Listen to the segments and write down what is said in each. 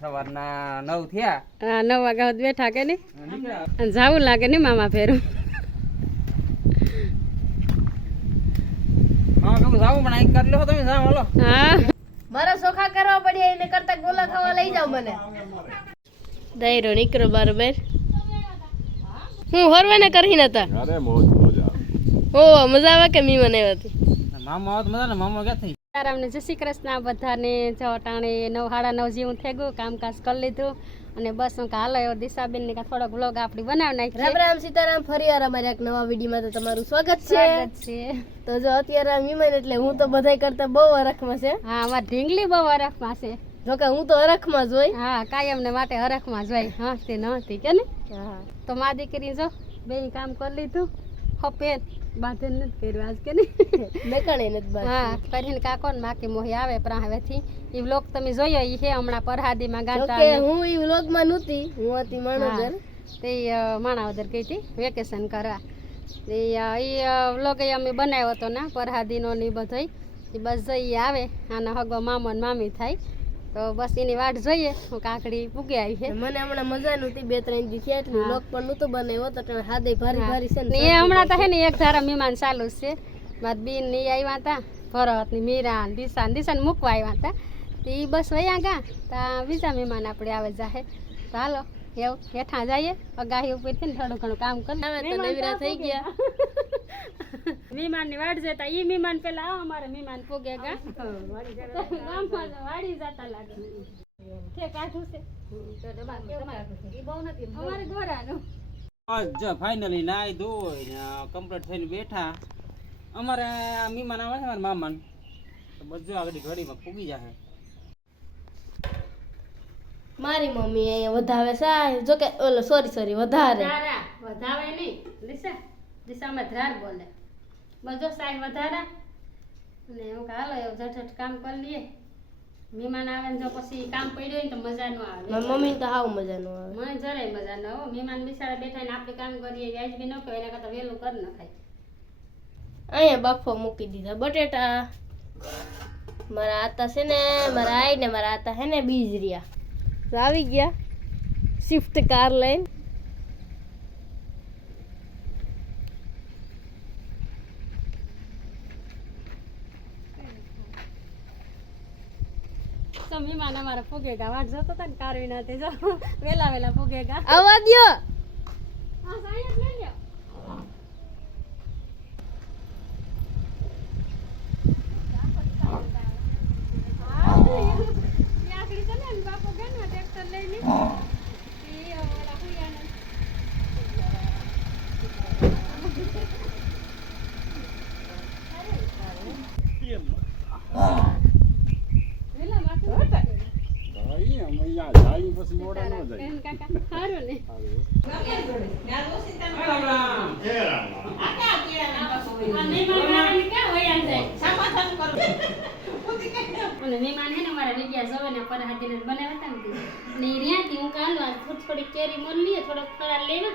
સવારના નવ થયા. હા નવ વાગ્યા સુધી બેઠા કે નહીં? જાવું લાગે ને મામા ફેરું? હા મેં કીધું જાવું પણ અહીં કરી લો તમે જાઓ હાલો. હા. મારા સોખા કરવા પડ્યા એને કરતા ગોલા ખાવા લઈ જાવ મને. દઈરો નીકળો બરોબર હું હરવાને કરી નતા. અરે મોજ મોજ ઓ મજા આવે કે મી મને હતી મામા આવત મજા ને મામા ક્યાંથી? સીતારામને જય શ્રી કૃષ્ણ. બધાને જો અટાણે નવ સાડા નવ જેવું થઈ ગયું કામકાજ કરી લીધું. અને બસ હું હાલો એવો દિશાબેન ને થોડોક વ્લોગ આપણી બનાવી રામ રામ સીતારામ ફરી વાર અમારા એક નવા વિડીયોમાં તો તમારું સ્વાગત છે. તો જો અત્યારે વિમાન એટલે હું તો બધાય કરતા બહુ અરખમાં છે. હા અમારે ઢીંગલી બહુ અરખમાં છે. જોકે હું તો અરખમાં જ હોય. હા કાયમ ને માટે અરખમાં જ હોય. તે નહોતી કે ને? હા. તો મા દીકરી જો બે કામ કરી લીધું. હપેન બાંધે નથી કર્યું આજ કે નહીં. મેં નથી હા કરીને કાકો ને માકી મોહી આવે પણ હવેથી એ વ્લોગ તમે જોયો ઈ હે હમણાં પરહાદીમાં ગાતા જોકે હું ઈ વ્લોગમાં નહોતી હું હતી માણાવદર. તે માણાવદર ગઈ હતી વેકેશન કરવા. એ ઈ વ્લોગ અમે બનાવ્યો હતો ને પરહાદીનો ને ઈ બધોય. એ બસ જઈ આવે આના હગવા મામો ને મામી થાય. તો બસ એની વાટ જોઈએ હું કાકડી પૂગી આવી છે. મને હમણાં મજા નતી બે ત્રણ દી થયા એટલે વ્લોગ પણ નતું બનાવ્યો તો પણ હાદે ભારી ભારી છે ને એ હમણાં તો હે ને એક ધારા મહેમાન ચાલુ છે. મારા બીનની આવ્યા હતા ભરતની મીરા ને દિશા ને દિશા ને મૂકવા આવ્યા હતા. તો એ બસ વયા ગા ત્યાં બીજા મહેમાન આપણે આવે જાહે. તો હાલો એવું હેઠા જઈએ અગાહી ઉપર ને થોડું ઘણું કામ કરી. નવરા થઈ ગયા. મહેમાનની વાડ જતા ઈ મહેમાન પેલા આવો અમારે મહેમાન પોગે ગા ગામમાં વાડી જતા લાગે. છે કાઠું છે. અમારે ગોરાનું જો ફાઇનલી નાઈ ધોઈ કમ્પ્લીટ થઈને બેઠા. અમારે મીમાન આવે છે મારા મામાન. તો બધું આગળ ઘડીમાં પૂગી જાય મારી મમ્મી અહીંયા વધાવે સાહેબ જોકે ઓલો સોરી સોરી વધારે. ધારા વધાવે નહીં. દિશા દિશામાં ધાર બોલે. બધો સાહેબ વધારા અને એવું કે હાલો એવું ઝટઝટ કામ કરી લઈએ. મહેમાન આવે ને જો પછી કામ પડ્યું હોય ને તો મજા ન આવે. મમ્મી તો હાવ મજા નો આવે. મને જરાય મજા ન આવે. મહેમાન બિચારા બેઠા ને આપણે કામ કરીએ વ્યાજ બી ન કહેવાય એના કરતાં વહેલું કરી નખાય અહીંયા બફો મૂકી દીધા. બટેટા મારા આતા છે ને મારા આઈ ને મારા આતા છે ને બીજ રહ્યા આવી ગયા. સ્વિફ્ટ કાર લઈને તો મહેમાન અમારા ફૂગેગા. વાટ જતો હતા ને કારવી નાતે જો. વેલા વેલા ફુગેગા. આવવા દ્યો હા સાહેબ લઈ લ્યો અહીંયા જાય પછી મોડા ન જાય સારું ને અને મહેમાન હે ને મારા વિદ્યા સવે ને પર હાથીને બનાવ્યા હતા ને ત્યાંથી હું કાલવા થોડી થોડી કેરી મોલ લઈએ, થોડોક ફરાળ લેવા.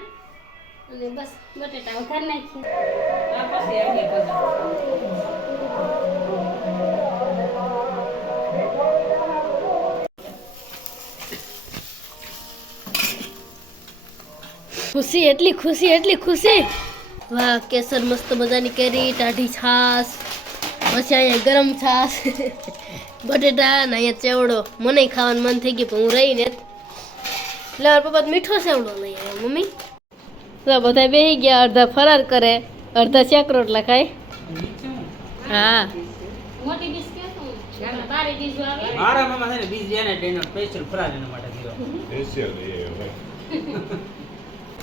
અને બસ, બટેટા વઘાર નાખીએ. ખુશી એટલી ખુશી એટલી ખુશી. વાહ કેસર મસ્ત મજાની કેરી ટાઢી છાસ પછી અહીંયા ગરમ છાસ બટેટા ને અહીંયા ચેવડો. મને ખાવાનું મન થઈ ગયું પણ હું રહી ને. એટલે મારા પપ્પા મીઠો ચેવડો લઈ આવ્યો મમ્મી. તો બધા બેસી ગયા અડધા ફરાર કરે અડધા શેક રોટલા ખાય. હા. મારા મામા છે ને બીજ એને ટ્રેનર સ્પેશિયલ ફરાર એના માટે દીધો સ્પેશિયલ એ હોય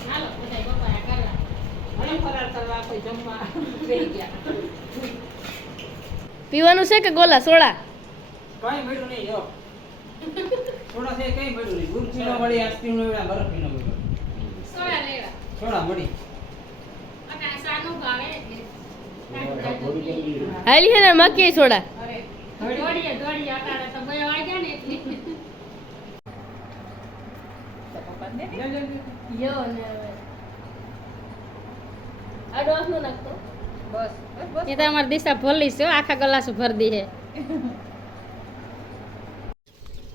હાલો બધા બપોરા કરવા ભલે કોઈ જમવા બેસી ગયા. પીવાનું છે કે ગોલા? સોડા? કઈ મળ્યું નહીં જો. સોડા છે કઈ મળ્યું નહીં. ગુરથી નો મળી આઈસ્ક્રીમ નો મળ્યા બરફ નો મળ્યો સોડા લેવા. સોડા મળી. અટા સાનું ભાવે હાલી હે ને માકી સોડા? દોડીએ દોડીએ અટાણે તો બે વાગ્યા ને એટલે. યો ને નાખતો. એ તો અમારી દિશા ભોલી છે હો, આખા ગલાસ ભરી દી છે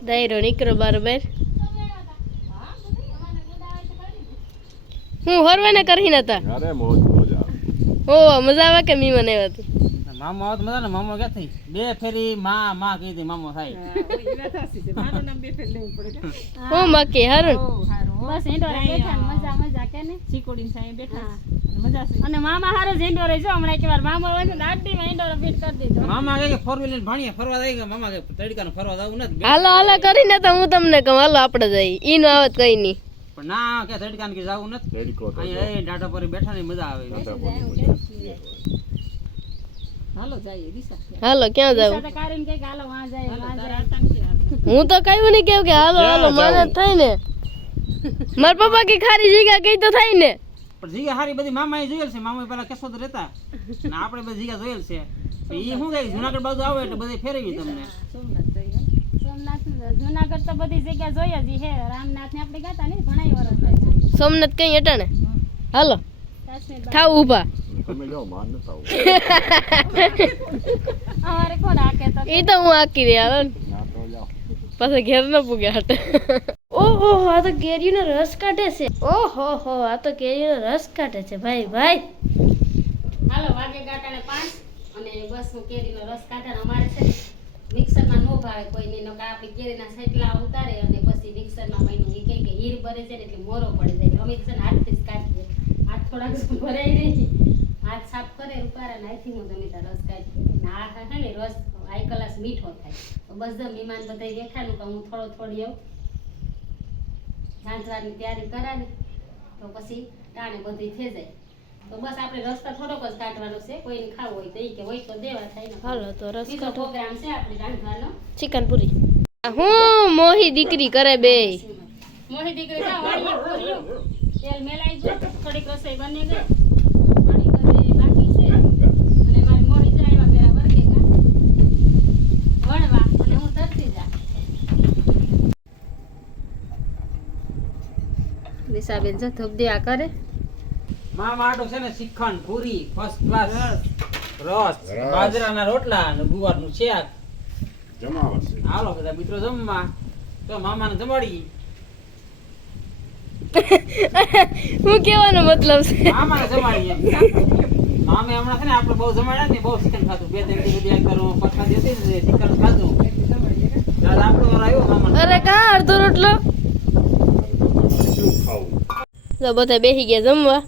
દાયરો નીકળો બરોબર. હું હરવાને કરીને હતા અરે મોજ મોજ ઓ મજા આવે કે મી મને હતી મામો આવત મજા ને? મામો ક્યાંથી? બે ફેરી માં માં કીધી મામો થાય. હું મકી હરું? બસ ઈંડોરા બેઠા ને મજા મજા કે ને અને મામા હારો જ ઈંડોરે જો હમણાં એકવાર મામા હોય ને દાંડીમાં ઈંડોરો ફિટ કરી દીધો મામા કહે કે ફોર વ્હીલર ભાણીએ ફરવા જાય કે મામા કે તડકાનું ફરવા જવું નથી હાલો હાલો કરીને તો હું તમને કહું હાલો આપણે જઈ ઈ નો આવત કઈ નહીં. પણ ના કે તડકાન કે જવું નથી. તડકો તો અહીંયા એ ડાટા પર બેઠા ને મજા આવે. હાલો ક્યાં? જાવ? હાલો હું તો કયું નહીં કેવું કે હાલો હાલો મને જ થાય ને. મારા પપ્પા કે ખારી જગ્યા કઈ તો થાય ને. પણ જગ્યા હારી બધી મામા એ જોયેલ છે. મામા પેલા કેશોદ રહેતા. ને આપણે બધી જગ્યા જોયેલ છે. એ શું કહે જુનાગઢ બાજુ આવે એટલે બધી ફેરવી તમને. સોમનાથ જુનાગઢ તો બધી જગ્યા જોઈએ જ હે. રામનાથ ને? આપણે ગાતા નહીં ઘણા વર્ષ સોમનાથ કઈ હટા ને? હાલો. થાવ ઊભા. એ તો? હું આકી રહ્યા પાછા ઘેર ન પૂગ્યા હટે. ઓહો, આ તો કેરીનો રસ કાઢે છે. ઓહો, હો, આ તો કેરીનો રસ કાઢે છે. ભાઈ ભાઈ. હાલો, વાગે ગાટાને પાંચ અને બસ હું કેરીનો રસ કાઢે અમારે છે મિક્સરમાં નો ભાવે કોઈને નકા આપણે કેરીના સેટલા ઉતારે અને પછી મિક્સરમાં મહિનો કહે કે હીર ભરે છે એટલે મોરો પડી જાય. અમે છે હાથથી જ કાઢીએ. હાથ થોડાક ભરાય રહી હાથ સાફ કરે ઉપારા નાખી હું તમે રસ કાઢી ના છે ને રસ આઈ કલાસ મીઠો થાય. બસ જો, મહેમાન બધા દેખાડું કે હું થોડો થોડી આવું. રાંધવાની તૈયારી કરાવી તો પછી ટાણે બધી થઈ જાય. તો બસ આપણે રસ્તા થોડોક જ કાઢવાનો છે કોઈને ખાવું હોય તો એ કે હોય તો દેવા થાય ને હાલો તો રસ્તો પ્રોગ્રામ છે આપણે રાંધવાનો ચિકન પૂરી હું મોહી દીકરી કરે બે. મોહી દીકરી ના વાળીએ પૂરીઓ તેલ મેલાઈ ગયું થોડીક રસોઈ બની ગઈ. વણવા અને હું તરતી જો ધૂપ દેવા કરે. મામા માટો છે ને શ્રીખંડ પૂરી ફર્સ્ટ ક્લાસ રસ. બાજરાના રોટલા અને ગુવારનું શાક. જમાવટ હાલો બધા મિત્રો જમવા. તો મામાને જમાડી. હું કેવાનો મતલબ છે? મામાને જમાડી એમ. મામે હમણાં છે ને આપણે બહુ જમાડ્યા ને બહુ ચિકન ખાધું. બે ત્રણ દિવસ બધી કરો પથા દેતી ને ચિકન ખાધું. આપણો આવ્યો મામાનો. અરે કા અડધો રોટલો? તો બધા બેસી ગયા જમવા.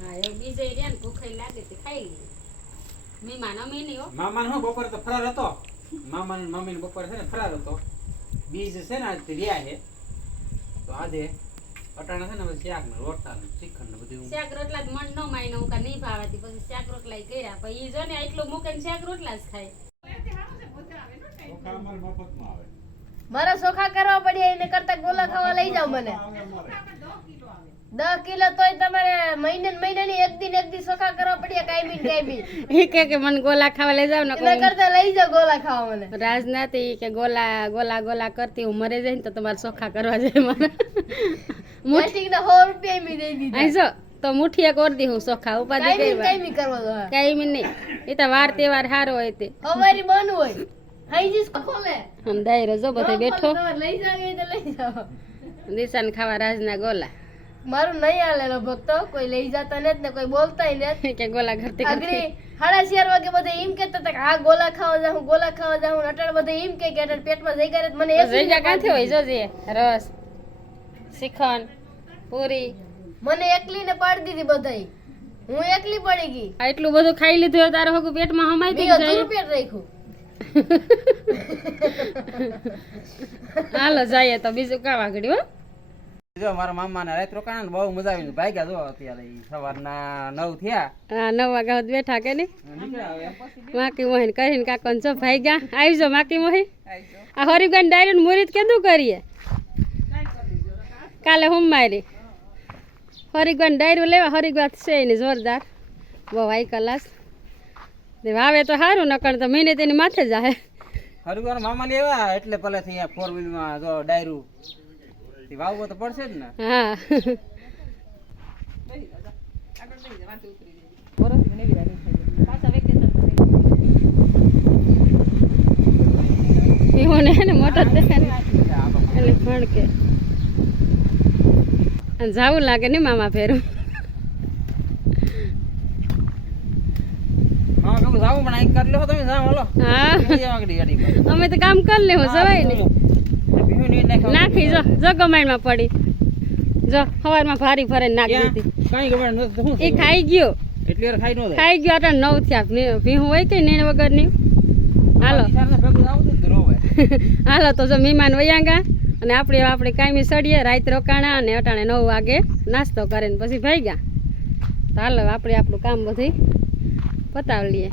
હા એવું બીજે રહ્યા ને ભૂખ લાગે તે ખાઈ મહેમાન અમે નહીં હો. મામાને શું બપોરે તો ફરાર હતો? મામાને મમ્મીને બપોરે છે ને ફરાર હતો. બીજ છે ને રહ્યા છે. તો આજે અટાણા છે ને શાક ને રોટલા ને બધું. શાક રોટલા જ મન ન માય હું કા નહીં ભાવાતી પછી શાક રોટલા કર્યા. પછી ઈ જો ને એટલું મૂકે ને શાક રોટલા જ ખાય. મારા સોખા કરવા પડ્યા એને કરતા ગોલા ખાવા લઈ જાવ મને. દસ કિલો તોય તમારે મહિને ને મહિને ની એક દિન એક દી સોખા કરવા પડ્યા કાયમી ને કાયમી. ઈ કે કે મને ગોલા ખાવા લઈ જાવ એના કરતા લઈ જાવ ગોલા ખાવા મને. રાજનાથ કે ગોલા ગોલા ગોલા કરતી હું મરે જાય તો તમારે સોખા કરવા જાય મને. પ્લાસ્ટિક ના સો રૂપિયા એમી દઈ દીધા. અહીં જો તો મુઠીએ કરી દી હું સોખા ઉપાધિ કાયમી કરવા. કાયમી કરવા દો. નહીં. એ તો વાર તહેવાર સારો હોય તે. અમારી બન હોય. હાઈ જીસ ખોલે. અને દાયરો જો બધે બેઠો. લઈ જાવ એ તો લઈ જાવ દિશાન ખાવા રાજના ગોલા. મારું નહીં હાલે લગભગ તો. કોઈ લઈ જતા નથી ને કોઈ બોલતા નથી કે ગોલા ઘરતી આગળ સાડા ચાર વાગે બધા એમ કેતા હતા કે આ ગોલા ખાવા જાઉં ગોલા ખાવા જાઉં. અટાણ બધા એમ કે કે પેટમાં જઈ કરે મને એ જગ્યા ક્યાંથી હોય? જોજે. રસ શ્રીખંડ પૂરી. મને એકલી ને પાડી દીધી બધાય. હું એકલી પડી ગઈ. એટલું બધું ખાઈ લીધું તારે હગું પેટમાં હમાઈ થઈ જાય. પેટ રાખ્યું. હાલો જઈએ તો બીજું કામ આગળ હો. જો મારા મામાને રાત રોકાણા ને બહુ મજા આવી ભાગ્યા જો અત્યારે સવારના નવ થયા. હા નવ વાગ્યા બેઠા કે નહીં? માકી મોહીન કરીને કાકો જો ભાઈ ગયા આવી જાઓ માકી મોહી આ હરિગન ડાયરી મુરીત કેદું કરીએ? કાલે હું મારી? હરિગન ડાયરું લેવા. હરિગવાત છે એની જોરદાર. બહુ હાઈ કલાસ વાવે તો સારું નકર તો મહિને તેની માથે જાય હરિવાર મામા લેવા એટલે પેલે અહીંયા ફોર વ્હીલમાં જો ડાયરું. તે વાવવો તો પડશે જ ને. હા. એવો ને મોટો દેખાય એટલે ભણકે અને જાવું લાગે ને મામા ફેરું પણ અમે તો કામ કરી લેવું જવાય ને. નાખી જો જો કમાઈમાં પડી. જો સવારમાં ભારી ભરે નાખી દીધી. કાંઈ નથી તો એ ખાઈ ગયો. એટલી વાર ખાઈ ન ખાઈ ગયો આટલા નવ થયા. ભી- ભીહું હોય કે નીણ હાલો. હતું ને રોવે. હાલો તો જો મહેમાન વયા ગયા અને આપણે આપણે કાયમી સડીએ રાત રોકાણા અને અટાણે નવ વાગે નાસ્તો કરીને પછી ભાઈ ગયા. તો હાલો આપણે આપણું કામ બધી પતાવી લઈએ.